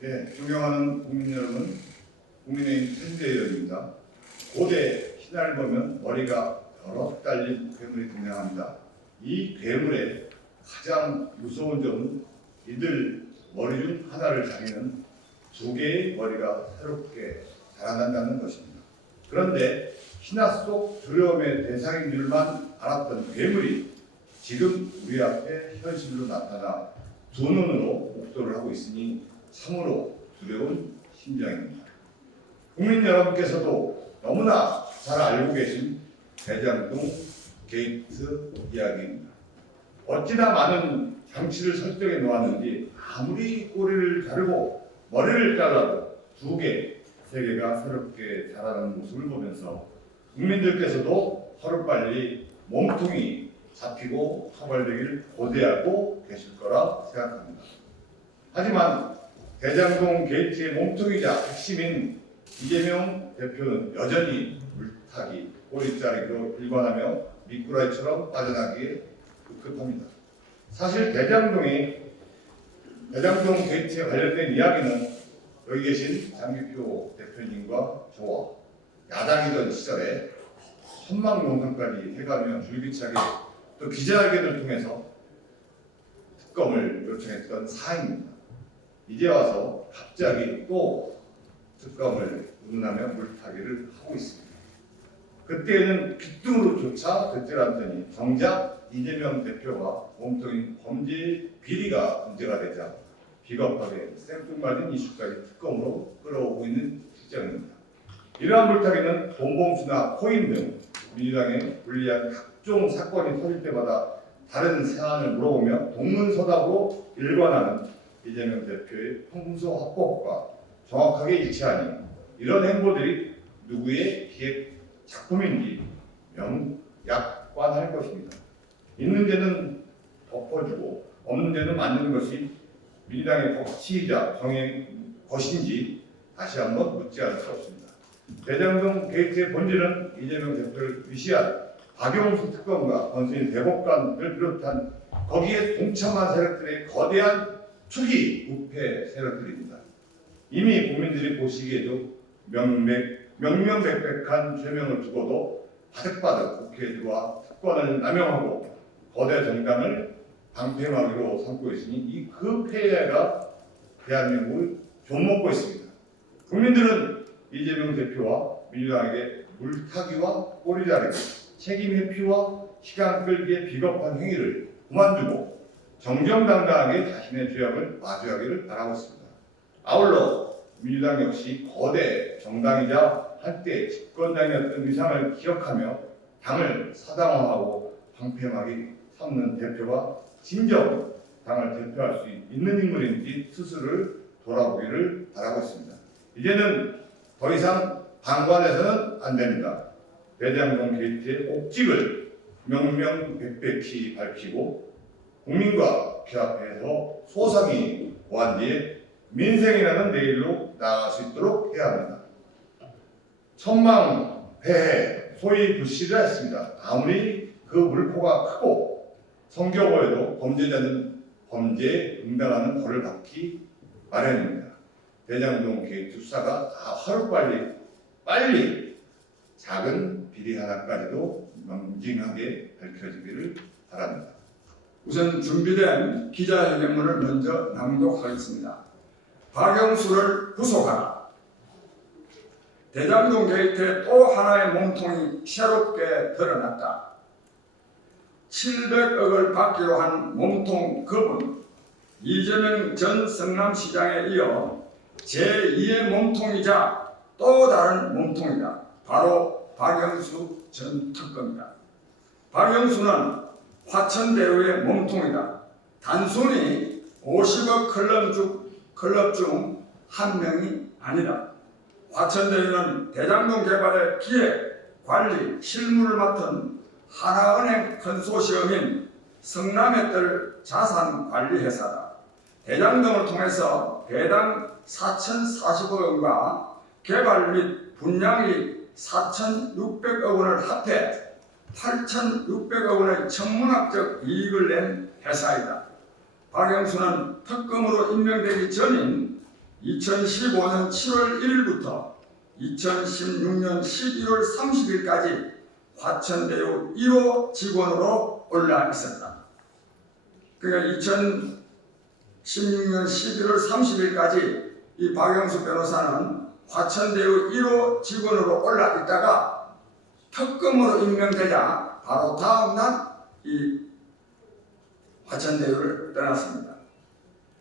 존경하는 국민 여러분, 국민의힘 최진대 의원입니다. 고대 신화를 보면 머리가 여러 달린 괴물이 등장합니다. 이 괴물의 가장 무서운 점은 이들 머리 중 하나를 자기는 두 개의 머리가 새롭게 자라난다는 것입니다. 그런데 신화 속 두려움의 대상인 줄만 알았던 괴물이 지금 우리 앞에 현실로 나타나 두 눈으로 목도를 하고 있으니 참으로 두려운 심정입니다. 국민 여러분께서도 너무나 잘 알고 계신 대장동 게이트 이야기입니다. 어찌나 많은 장치를 설정해 놓았는지 아무리 꼬리를 자르고 머리를 잘라도 두 개, 세 개가 새롭게 자라는 모습을 보면서 국민들께서도 하루빨리 몸통이 잡히고 처벌되기를 고대하고 계실 거라 생각합니다. 하지만 대장동 게이트의 몸통이자 핵심인 이재명 대표는 여전히 물타기, 꼬리자르기로 일관하며 미꾸라지처럼 빠져나가기에 급급합니다. 사실 대장동 게이트에 관련된 이야기는 여기 계신 장기표 대표님과 저와 야당이던 시절에 선망농성까지 해가며 줄기차게 또 기자회견을 통해서 특검을 요청했던 사항입니다. 이제 와서 갑자기 또 특검을 운운하며 물타기를 하고 있습니다. 그때는 귓등으로조차 듣질 않더니 정작 이재명 대표가 몸통인 범죄 비리가 문제가 되자 비겁하게 생뚱맞은 이슈까지 특검으로 끌어오고 있는 실정입니다. 이러한 물타기는 돈봉투나 코인 등 민주당에 불리한 각종 사건이 터질 때마다 다른 사안을 물어보며 동문서답으로 일관하는 이재명 대표의 평소 화법과 정확하게 일치하니 이런 행보들이 누구의 기획 작품인지 명약관할 것입니다. 있는 데는 덮어주고 없는 데는 만드는 것이 민주당의 법치이자 정의 것인지 다시 한번 묻지 않을 수 없습니다. 대장동 게이트의 본질은 이재명 대표를 위시한 박영수 특검과 권순일 대법관을 비롯한 거기에 동참한 세력들의 거대한 투기 우패 세력들입니다. 이미 국민들이 보시기에도 명명백백한 죄명을 두고도 바득바득 국회에 들어와 특권을 남용하고 거대 정당을 방패막이로 삼고 있으니 이 그 폐해가 대한민국을 좀먹고 있습니다. 국민들은 이재명 대표와 민주당에게 물타기와 꼬리자르기, 책임 회피와 시간 끌기의 비겁한 행위를 그만두고 정정당당하게 자신의 죄악을 마주하기를 바라고 있습니다. 아울러 민주당 역시 거대 정당이자 한때 집권당이었던 위상을 기억하며 당을 사당화하고 방패막이 삼는 대표가 진정 당을 대표할 수 있는 인물인지 스스로를 돌아보기를 바라고 있습니다. 이제는 더 이상 방관해서는 안 됩니다. 대장동 게이트의 옥직을 명명백백히 밝히고 국민과 결합해서 소상히 보한 뒤에 민생이라는 내일로 나아갈 수 있도록 해야 합니다. 천망폐해, 소위 불씨를 했습니다. 아무리 그 물포가 크고 성겨 보여도 범죄자는 범죄에 응당하는 벌을 받기 마련입니다. 대장동 게이트 수사가 다 하루빨리 작은 비리 하나까지도 명징하게 밝혀지기를 바랍니다. 우선 준비된 기자회견문을 먼저 낭독하겠습니다. 박영수를 구속하라. 대장동 게이트에 또 하나의 몸통이 새롭게 드러났다. 700억을 받기로 한 몸통 급은 이재명 전 성남시장에 이어 제2의 몸통이자 또 다른 몸통이다. 바로 박영수 전 특검이다. 박영수는 화천대유의 몸통이다. 단순히 50억 클럽 중 한 명이 아니다. 화천대유는 대장동 개발의 기획, 관리, 실무를 맡은 하나은행 컨소시엄인 성남의뜰 자산관리회사다. 대장동을 통해서 배당 4,040억 원과 개발 및 분양이 4,600억 원을 합해 8,600억 원의 천문학적 이익을 낸 회사이다. 박영수는 특검으로 임명되기 전인 2015년 7월 1일부터 2016년 11월 30일까지 화천대유 1호 직원으로 올라 있었다. 그러니까 2016년 11월 30일까지 이 박영수 변호사는 화천대유 1호 직원으로 올라 있다가 특검으로 임명되자 바로 다음날 이 화천대유를 떠났습니다.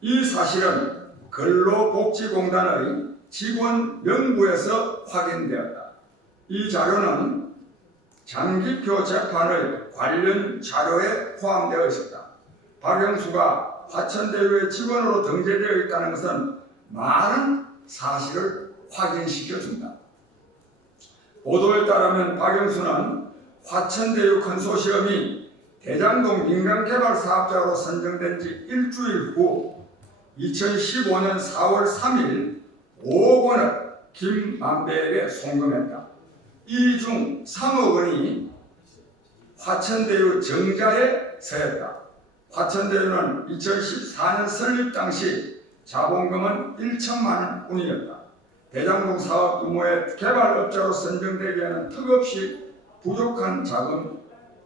이 사실은 근로복지공단의 직원 명부에서 확인되었다. 이 자료는 장기표 재판의 관련 자료에 포함되어 있었다. 박영수가 화천대유의 직원으로 등재되어 있다는 것은 많은 사실을 확인시켜준다. 보도에 따르면 박영수는 화천대유 컨소시엄이 대장동 민간개발사업자로 선정된 지 일주일 후 2015년 4월 3일 5억 원을 김만배에게 송금했다. 이 중 3억 원이 화천대유 정자에 서였다. 화천대유는 2014년 설립 당시 자본금은 1천만 원뿐이었다. 대장동 사업 규모의 개발업자로 선정되기에는 턱없이 부족한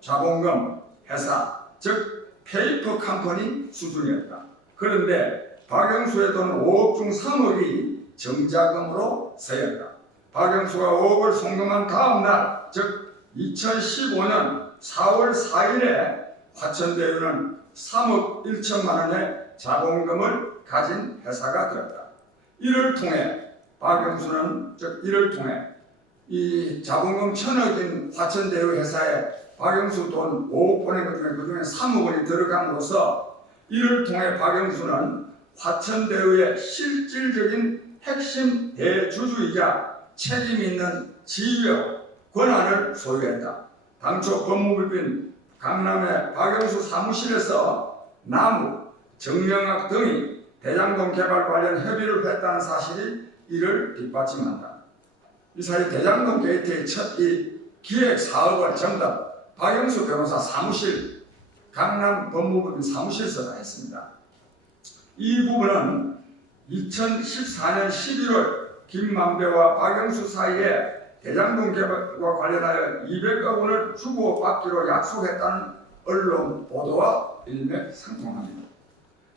자본금 회사, 즉 페이퍼 컴퍼니 수준이었다. 그런데 박영수의 돈 5억 중 3억이 정자금으로 서였다. 박영수가 5억을 송금한 다음 날, 즉 2015년 4월 4일에 화천대유는 3억 1천만 원의 자본금을 가진 회사가 되었다. 이를 통해 박영수는 이를 통해 이 자본금 1,000억인 화천대유 회사에 박영수 돈 5억 보낸 것 중에 그중에 3억 원이 들어감으로써 이를 통해 박영수는 화천대유의 실질적인 핵심 대주주이자 책임 있는 지휘력, 권한을 소유했다. 당초 법무부인 강남의 박영수 사무실에서 나무, 정영학 등이 대장동 개발 관련 협의를 했다는 사실이 이를 뒷받침한다. 이 사이 대장동 게이트의 첫 이 기획 사업을 전부 박영수 변호사 사무실, 강남 법무부인 사무실에서 다 했습니다. 이 부분은 2014년 11월 김만배와 박영수 사이에 대장동 개발과 관련하여 200억 원을 주고받기로 약속했다는 언론 보도와 일맥상통합니다.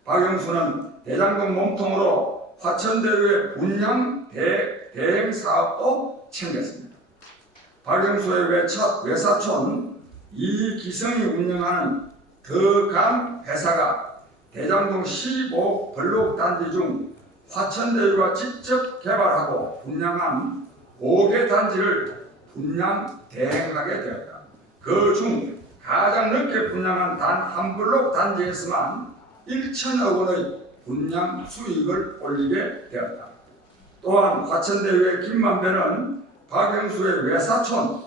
박영수는 대장동 몸통으로 화천대유의 분양 대행 사업도 챙겼습니다. 박영수의 외사촌 이기성이 운영하는 더감 회사가 대장동 15 블록 단지 중 화천대유가 직접 개발하고 분양한 5개 단지를 분양 대행하게 되었다. 그 중 가장 늦게 분양한 단 한 블록 단지에서만 1천억 원의 분양 수익을 올리게 되었다. 또한 화천대유의 김만배는 박영수의 외사촌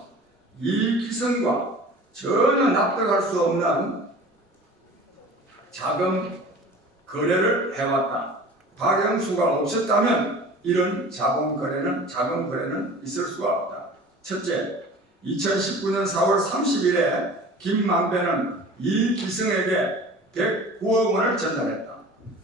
이기성과 전혀 납득할 수 없는 자금 거래를 해왔다. 박영수가 없었다면 이런 자금 거래는 있을 수가 없다. 첫째, 2019년 4월 30일에 김만배는 이기성에게 109억 원을 전달했다.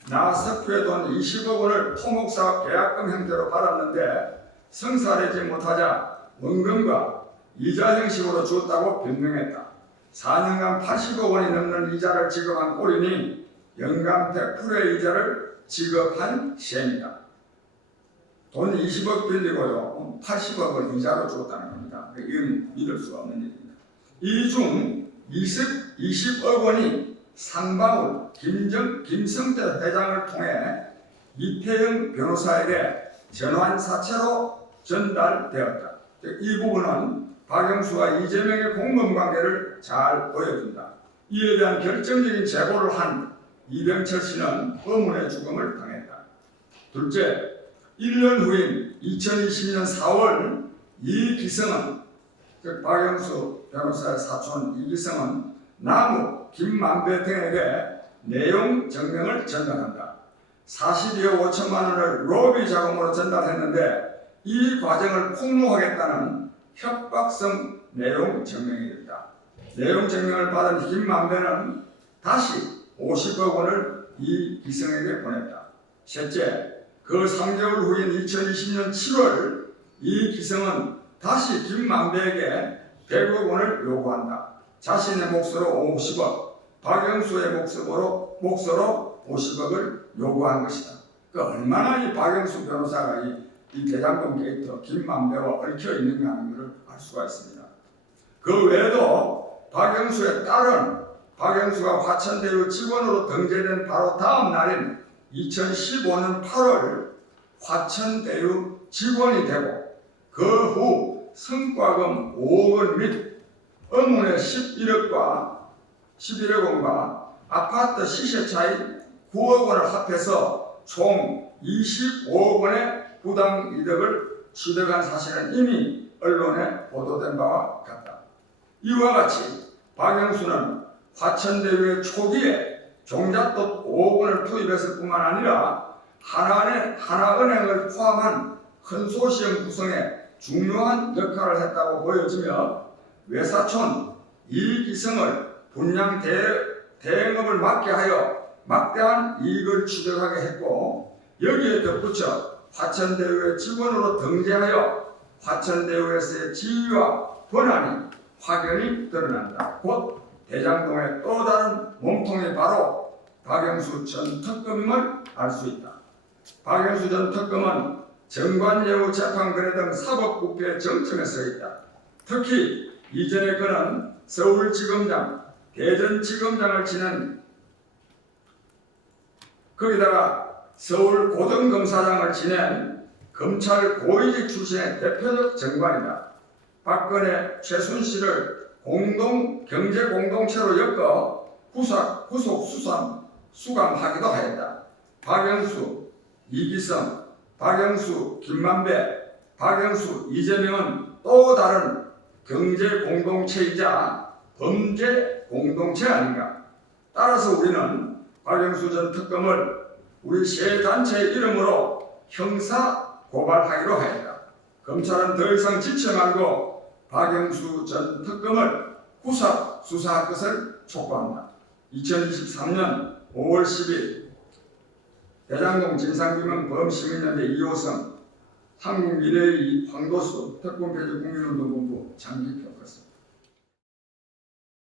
나석표의 돈 20억 원을 토목사업 계약금 형태로 받았는데 성사되지 못하자 원금과 이자 형식으로 주었다고 변명했다. 4년간 80억 원이 넘는 이자를 지급한 꼴이니 연간 100%의 이자를 지급한 셈이다. 돈 20억 빌리고요 80억을 이자로 주었다는 겁니다. 이건 믿을 수가 없는 일입니다. 이 중 20억 원이 상방울 김성태 회장을 통해 이태영 변호사에게 전환사채로 전달되었다. 이 부분은 박영수와 이재명의 공범관계를 잘 보여준다. 이에 대한 결정적인 제보를 한 이병철 씨는 의문의 죽음을 당했다. 둘째, 1년 후인 2020년 4월 이기성은 즉 박영수 변호사의 사촌 이기성은 나무 김만배 등에게 내용 증명을 전달한다. 42억 5천만 원을 로비 자금으로 전달했는데 이 과정을 폭로하겠다는 협박성 내용 증명이 있다. 내용 증명을 받은 김만배는 다시 50억 원을 이기성에게 보냈다. 셋째, 그 3개월 후인 2020년 7월 이 기성은 다시 김만배에게 100억 원을 요구한다. 자신의 몫으로 50억, 박영수의 몫으로 50억을 요구한 것이다. 그 얼마나 이 박영수 변호사가 이 대장동 게이트 김만배와 얽혀 있는가 하는 것을 알 수가 있습니다. 그 외에도 박영수의 딸은 박영수가 화천대유 직원으로 등재된 바로 다음 날인 2015년 8월 화천대유 직원이 되고 그 후 성과금 5억 원 및 의문의 11억 원과 아파트 시세 차익 9억 원을 합해서 총 25억 원의 부당 이득을 취득한 사실은 이미 언론에 보도된 바와 같다. 이와 같이 박영수는 화천대유의 초기에 종잣돈 5억 원을 투입했을 뿐만 아니라 하나은행을 포함한 컨소시엄 구성에 중요한 역할을 했다고 보여지며 외사촌 이기성을 분양 대행업을 맡게 하여 막대한 이익을 취득하게 했고 여기에 덧붙여 화천대유의 직원으로 등재하여 화천대유에서의 지위와 권한이 확연히 드러난다. 곧 대장동의 또 다른 몸통이 바로 박영수 전 특검임을 알 수 있다. 박영수 전 특검은 정관예우 재판거래 등 사법부패 정점에 서 있다. 특히 이전에 그는 서울지검장, 대전지검장을 지낸 거기다가 서울고등검사장을 지낸 검찰 고위직 출신의 대표적 정관이다. 박근혜, 최순실을 경제공동체로 엮어 구속 수감하기도 하였다. 박영수, 이기성, 박영수, 김만배, 박영수, 이재명은 또 다른 경제공동체이자 범죄공동체 아닌가. 따라서 우리는 박영수 전 특검을 우리 세 단체의 이름으로 형사 고발하기로 하였다. 검찰은 더 이상 지체 말고 박영수 전 특검을 구속 수사할 것을 촉구한다. 2023년 5월 10일 대장동 진상규명 범시민연대 2호선 한국미래의 황도수 특검 폐지 국민운동본부 장기표